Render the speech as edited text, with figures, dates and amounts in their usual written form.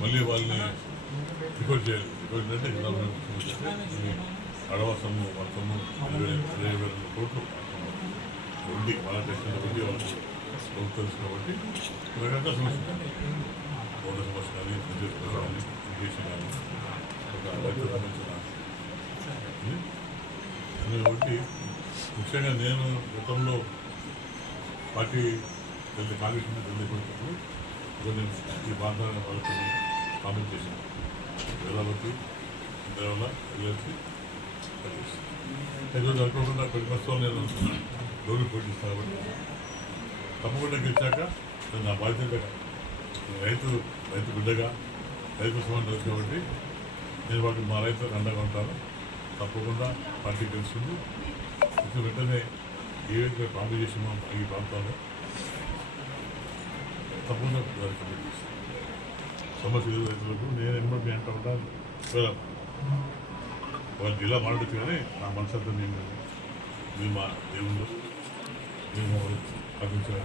మళ్ళీ వాళ్ళని రిపోర్ట్ చేయాలి. రిపోర్ట్ అంటే అడవ సొమ్ము వాళ్ళ సొమ్ము 20,000 కోట్లు వడ్డీ వాళ్ళ టెక్షన్ వడ్డీ వాళ్ళకు తెలుసు కాబట్టి రకరకాల సమస్య బోర్డు సమస్య కానీ ప్రజలు కానీ ఇరిగేషన్ కానీ ఒక రైతు సంబంధించిన కాబట్టి ముఖ్యంగా నేను గతంలో పార్టీ కాంగ్రెస్ తెలియకపోయినప్పుడు కొన్ని ఈ ప్రాంతాల వాళ్ళకి కామెంట్ చేశాను. వేదావతి ఇంద్రవల్ల వెళ్ళేసి ఈరోజు అనుకోకుండా కొన్ని ప్రస్తుతం నేను గౌరవ పోటీస్తాను కాబట్టి తప్పకుండా గెలిచాక నా బాధ్యతగా రైతు బిడ్డగా రైతు సమానం కాబట్టి నేను వాటికి మా రైతులకు అండగా ఉంటాను. తప్పకుండా పార్టీ గెలుస్తుంది. ఇప్పుడు వెంటనే ఏవైతే ప్రామిస్ చేసామో ఈ ప్రాంతాల్లో తప్పకుండా కంప్లీట్ చేస్తాను. సమస్య రైతులకు నేను ఎన్నోటి అంటూ ఉంటాను. వాళ్ళ జిల్లా మాట్లాడచ్చు కానీ నా మనసంతా మేము మా దేవుళ్ళు మేము సాధించాలి.